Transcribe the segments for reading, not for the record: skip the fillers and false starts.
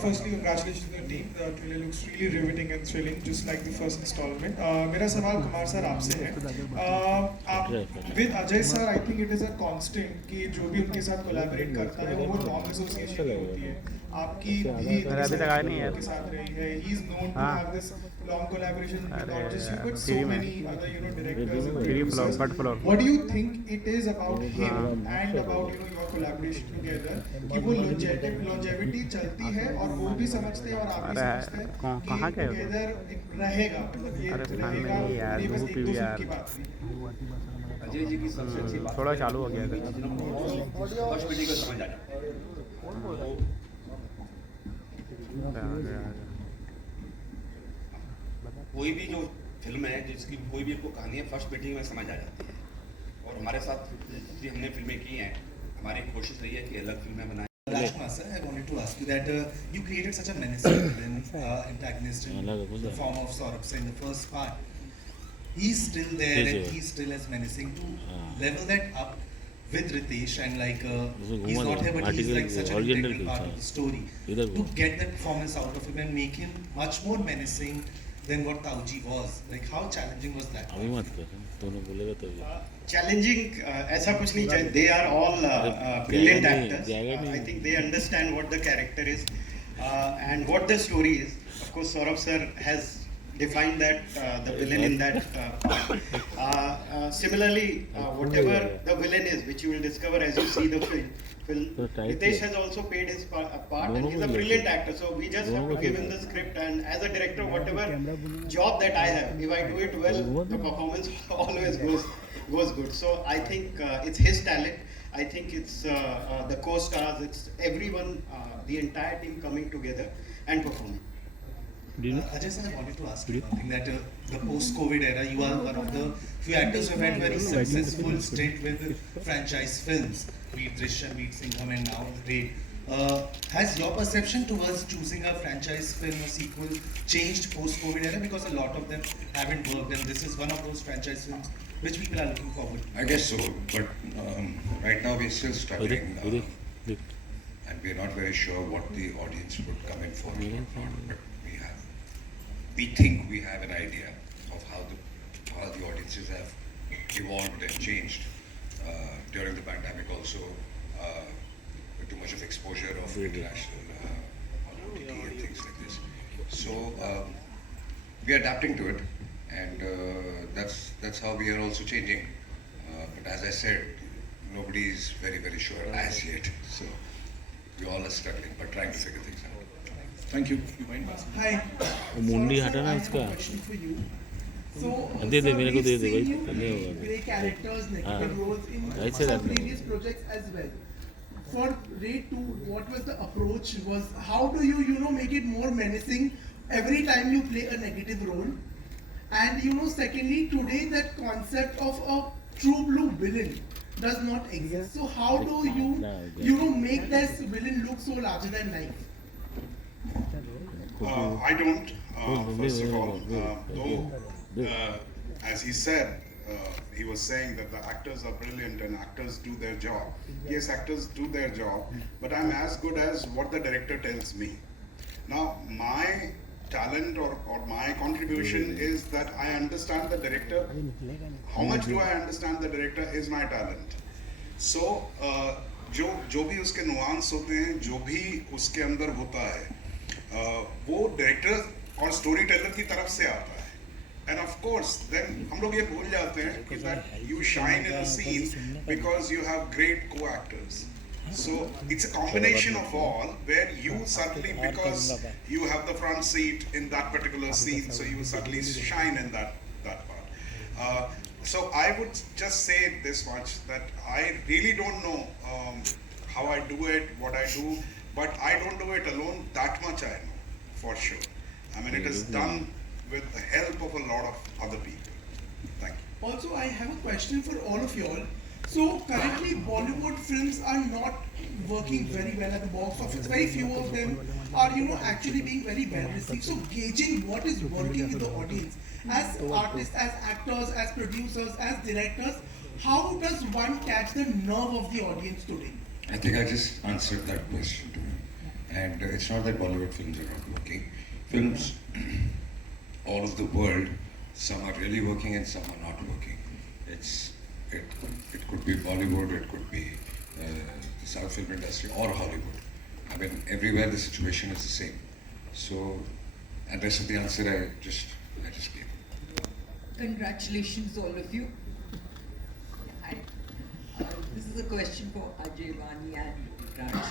firstly, congratulations to the team. The trailer looks really riveting and thrilling, just like the first installment. मेरा सवाल Kumar sir आपसे है. आप with Ajay sir, I think it is a constant कि जो भी उनके साथ collaborate करता है वो long association ही होती है. आपकी भी उनके साथ रही है. He is known to have this long collaboration with not just you but so many other directors and producers. What do you think it is about him and about your collaboration together कि वो longevity चलती है और वो भी समझते हैं और आप भी समझते हैं कि together रहेगा, मतलब ये रहेगा, ये बस एक दो फिल्म की बात नहीं. अजय जी की सबसे अच्छी बात थोड़ा चालू हो गया फर्स्ट मीटिंग को समझ आ जाए. कोई भी जो फिल्म है जिसकी कोई भी आपको कहानी है फर्स्ट मीटिंग में समझ आ जाती है. और हमारे साथ जितनी हमने फिल्में की हैं हमारी कोशिश रही है कि अलग फिल्में बनाएं. Rajkumar sir, I wanted to ask you that you created such a menacing villain, antagonist in the form of Saurabh Singh in the first part. He's still there and he's still as menacing. To level that up with Ritesh and he's not here but he's like such an integral part of the story. To get that performance out of him and make him much more menacing than what Tauji was. Like how challenging was that? अभी मत कर, दोनों बोलेगा तो challenging ऐसा कुछ नहीं चाहिए. They are all brilliant actors. I think they understand what the character is and what the story is. Of course Saurabh sir has defined that the villain in that part. Similarly, whatever the villain is, which you will discover as you see the film, Ritesh has also played his part and he's a brilliant actor. So we just have to give him the script, and as a director, whatever job that I have, if I do it well, the performance always goes good. So I think it's his talent. I think it's the co-stars, it's everyone, the entire team coming together and performing. Ajay sir, I wanted to ask you one thing that the post-COVID era, you are one of the few actors who have had very successful stint with franchise films, be it Drishyam, be it Singham, and now Raid. Has your perception towards choosing a franchise film or sequel changed post-COVID era? Because a lot of them haven't worked, and this is one of those franchise films which people are looking forward to. I guess so, but right now we're still struggling, and we're not very sure what the audience would come in for. But we think we have an idea of how the audiences have evolved and changed during the pandemic also, with too much of exposure of international OTT and things like this. So we are adapting to it, and that's how we are also changing. But as I said, nobody is very, very sure as yet. So we all are struggling, but trying to figure things out. Thank you. Hi. मुंडी हटाना उसका. So, दे दे मेरे को दे दे भाई. धन्यवाद. Play characters, negative roles in ऐसे some previous projects as well. For Raid 2, what was the approach? Was how do you make it more menacing every time you play a negative role? And secondly, today that concept of a true blue villain does not exist. So how do you make this villain look so larger than life? I don't. First of all, though, as he said, he was saying that the actors are brilliant and actors do their job. Yes, actors do their job, but I'm as good as what the director tells me. Now, my talent or my contribution is that I understand the director. How much do I understand the director is my talent. So, जो भी उसके nuance होते हैं, जो भी उसके अंदर होता है, वो डायरेक्टर और स्टोरी टेलर की तरफ से आता है. एंड ऑफ कोर्स देन हम लोग ये भूल जाते हैं कि that you shine in a scene because you have great co-actors. So it's a combination of all where you suddenly, because you have the front seat in that particular scene, so you suddenly shine in that part. So I would just say this much, that I really don't know how I do it, what I do, but I don't do it alone. That much I know for sure. I mean, it is done with the help of a lot of other people. Thank you. Also, I have a question for all of you all. So currently Bollywood films are not working very well at the box office. Very few of them are actually being very well received. So gauging what is working with the audience, as artists, as actors, as producers, as directors, how does one catch the nerve of the audience today? I think I just answered that question to him. And it's not that Bollywood films are not working. Films all over the world, some are really working and some are not working. It could be Bollywood, it could be the South film industry or Hollywood. I mean, everywhere the situation is the same. So, and rest of the answer I just gave. Congratulations, all of you. Hi. This is a question for Ajay, Vani, and Raj.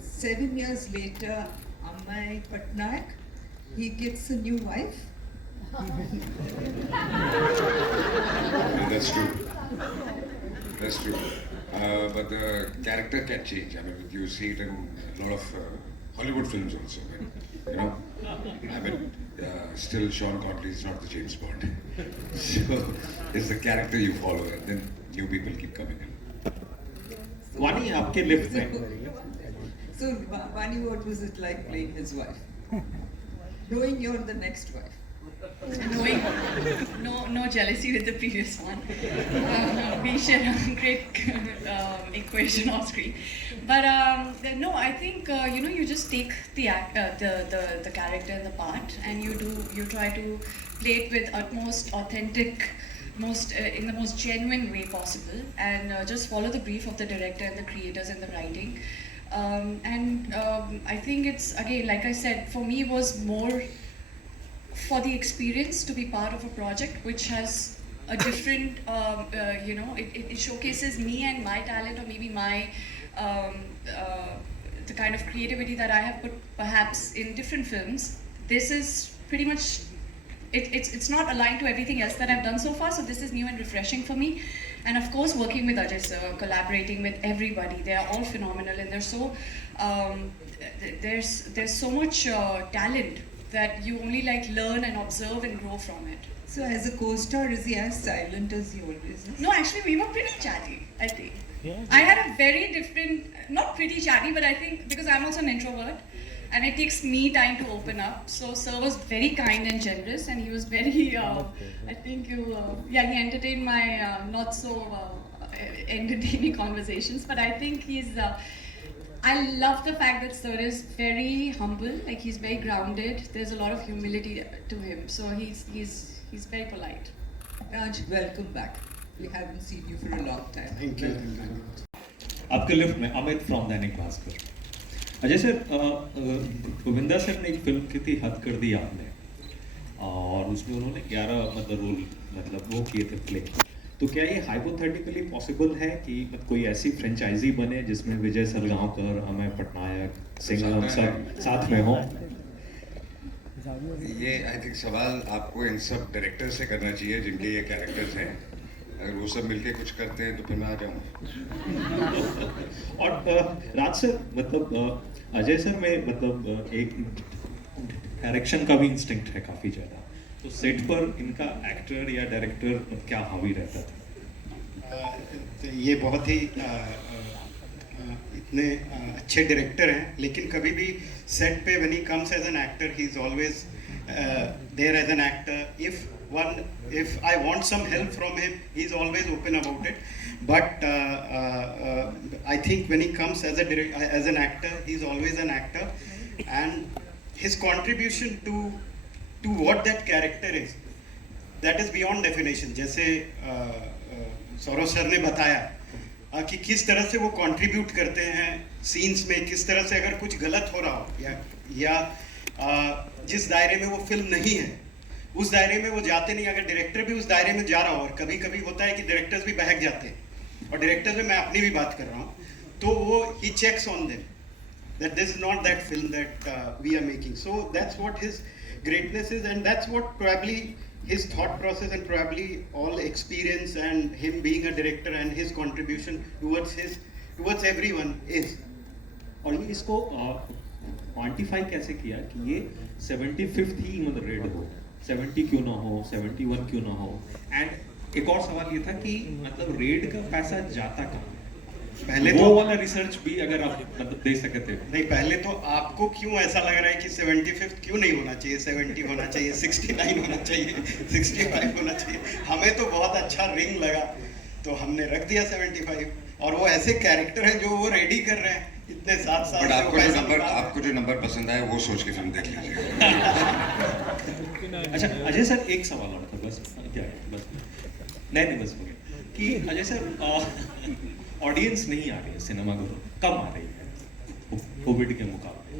7 years later, Amay Patnaik, he gets a new wife. Yeah, that's true. That's true. But the character can change. I mean, you see it in a lot of Hollywood films also. You know, I mean, still Sean Connery is not the James Bond. So it's the character you follow, and then new people keep coming in. वानी आपके lift में So, Vani, what was it like playing his wife? Knowing you're the next wife. Knowing no jealousy with the previous one. We share a great equation off screen. But no, I think you just take the character and the part, and you try to play it with utmost authentic, in the most genuine way possible, and just follow the brief of the director and the creators and the writing. I think it's, again, like I said, for me it was more for the experience to be part of a project which has a different, it showcases me and my talent, or maybe my, the kind of creativity that I have put perhaps in different films. This is pretty much, it's not aligned to everything else that I've done so far, so this is new and refreshing for me. And of course, working with Ajay sir, collaborating with everybody, they are all phenomenal, and they're so, there's so much talent that you only like learn and observe and grow from it. So, as a co-star, is he as silent as he always is? No, actually, we were pretty chatty, I think. Yeah. I had a very different, not pretty chatty, but I think because I'm also an introvert, and it takes me time to open up. So sir was very kind and generous, and he was very, I think he entertained my not so entertaining conversations. But I think I love the fact that sir is very humble, like he's very grounded. There's a lot of humility to him, so he's very polite. Raj, welcome back. We haven't seen you for a long time. Thank you. आपके lift में Amit from Dainik Bhaskar. Ajay sir, Govinda sir ने एक film की थी हद कर दी आपने, और उसमें उन्होंने 11 रोल वो किए थे प्ले। तो क्या ये हाइपोथेटिकली पॉसिबल है कि कोई ऐसी फ्रेंचाइजी बने जिसमें विजय सलगांवकर, अमय पटनायक, सिंघम सब साथ में हो? ये आई थिंक सवाल आपको इन सब डायरेक्टर से करना चाहिए जिनके ये कैरेक्टर्स हैं। अगर वो सब मिलके कुछ करते हैं तो फिर मैं आ जाऊँगा। और राज सर, अजय सर में एक डायरेक्शन का भी इंस्टिंक्ट है काफ़ी ज़्यादा, तो सेट पर इनका एक्टर या डायरेक्टर क्या हावी रहता था? तो ये बहुत ही इतने अच्छे डायरेक्टर हैं, लेकिन कभी भी सेट पे when he comes as an actor, he is always there as an actor. If I want some help from him, he is always open about it. But I think when he comes as an actor, he is always an actor, and his contribution to what that character is, that is beyond definition. जैसे Saurabh sir ने बताया कि किस तरह से वो contribute करते हैं सीन्स में, किस तरह से अगर कुछ गलत हो रहा हो या जिस दायरे में वो फिल्म नहीं है उस दायरे में वो जाते नहीं, अगर डायरेक्टर भी उस दायरे में जा रहा हो, और कभी कभी होता है कि डायरेक्टर्स भी बहक जाते हैं, और डायरेक्टर्स में मैं अपनी भी बात कर रहा हूँ, तो वो ही checks on them that this is not that film that we are making. So that's what his greatness is, and that's what probably his thought process and probably all experience and him being a director and his contribution towards everyone is. और ये इसको quantify कैसे किया कि ये 75th ही red हो, 70 क्यों ना हो, 71 क्यों ना हो? एंड एक और सवाल ये था कि रेड का पैसा जाता कहाँ? पहले वो तो वाला रिसर्च भी अगर आप दे सके थे। नहीं, पहले तो आपको क्यों ऐसा लग रहा है कि 75th क्यों नहीं होना चाहिए, 70 होना चाहिए, 69 होना चाहिए, 65 होना चाहिए? हमें तो बहुत अच्छा रिंग लगा तो हमने रख दिया 75, और वो ऐसे कैरेक्टर हैं जो वो रेडी कर रहे हैं, इतने 7 साल बट से आपको वो जो पैसा नंबर कमा रहे हैं। आपको जो नंबर पसंद आए वो सोच के फिल्म देख लीजिएगा। अच्छा अजय सर एक सवाल और था बस क्या है बस नहीं बस हो गया कि अजय सर ऑडियंस नहीं आ रही है सिनेमा को कम आ रही है कोविड के मुकाबले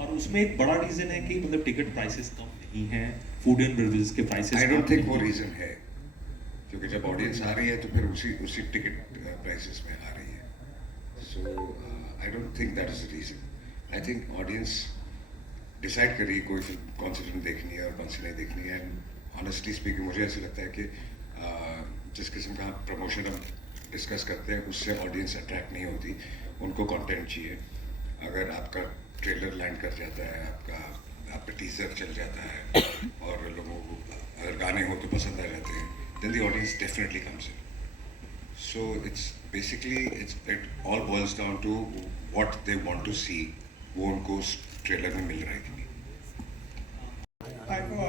और उसमें एक बड़ा रीजन है कि मतलब टिकट प्राइसेस कम नहीं है फूड एंड बेवरेजेस के प्राइसेस आई डोंट थिंक वो रीजन है, क्योंकि जब ऑडियंस आ रही है तो फिर उसी टिकट प्राइसेस में आ रही है। So I don't think that is the reason. I think audience decide करिए कोई फिल्म कौन सी फिल्म देखनी है और कौन सी नहीं देखनी है। एंड ऑनेस्टली स्पीकिंग मुझे ऐसा लगता है कि जिस किस्म का प्रमोशन हम डिस्कस करते हैं उससे ऑडियंस अट्रैक्ट नहीं होती, उनको कंटेंट चाहिए। अगर आपका ट्रेलर लैंड कर जाता है, आपका टीजर चल जाता है और लोगों को अगर गाने हो तो पसंद आ जाते हैं, then the audience definitely comes in. So it's basically it all boils down to what they want to see, वो उनको ट्रेलर में मिल रहा है कि नहीं।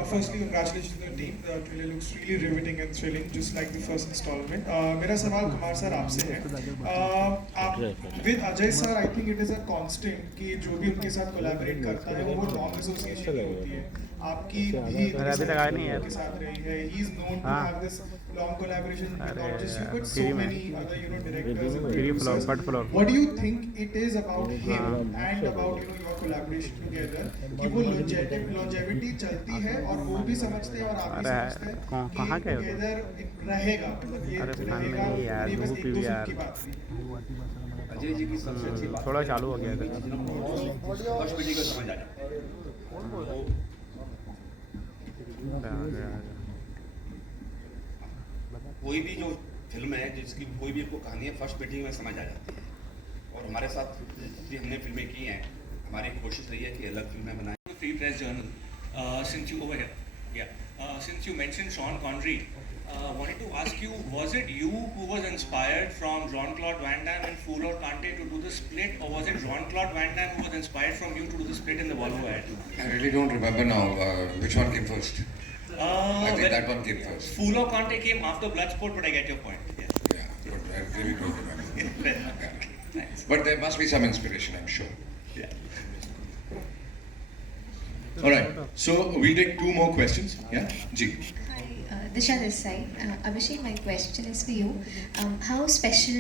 Firstly, congratulations to the team. The trailer looks really riveting and thrilling, just like the first installment. मेरा सवाल Kumar sir आपसे है. आप with Ajay sir, I think it is a constant कि जो भी उनके साथ collaborate करता है वो long association की होती है. आपकी भी उनके साथ रही है. He is known to have this long collaboration with not just you but so many other directors and producers. What do you think it is about him and about your collaboration together कि वो longevity चलती है और वो भी समझते हैं और आप भी समझते हैं कि together रहेगा, मतलब ये रहेगा, ये बस एक दो फिल्म की बात नहीं। अजय जी की सबसे अच्छी बात थोड़ा चालू हो गया था। फर्स्ट मीटिंग में समझ आ जाता है। कोई भी जो फिल्म है जिसकी कोई भी आपको कहानी है फर्स्ट मीटिंग में समझ आ जाती है। और हमारे साथ जितनी हमने फिल्में की हैं, हमारी कोशिश रही है कि अलग फिल्में बनाएं। Free Press Journal. Since you over here, since you mentioned Sean Connery, wanted to ask you, was it you who was inspired from Jean-Claude Van Damme and Fool or Kante to do the split, or was it Jean-Claude Van Damme who was inspired from you to do the split in the Volvo ad? I really don't remember now which one came first. I think that one came first. Fool or Kante came after Bloodsport, but I get your point. Yeah, but I really don't remember. Nice. But there must be some inspiration, I'm sure. All right, so we'll take 2 more questions. Yeah, Ji. Hi, Disha this side. Abhishek, my question is for you. How special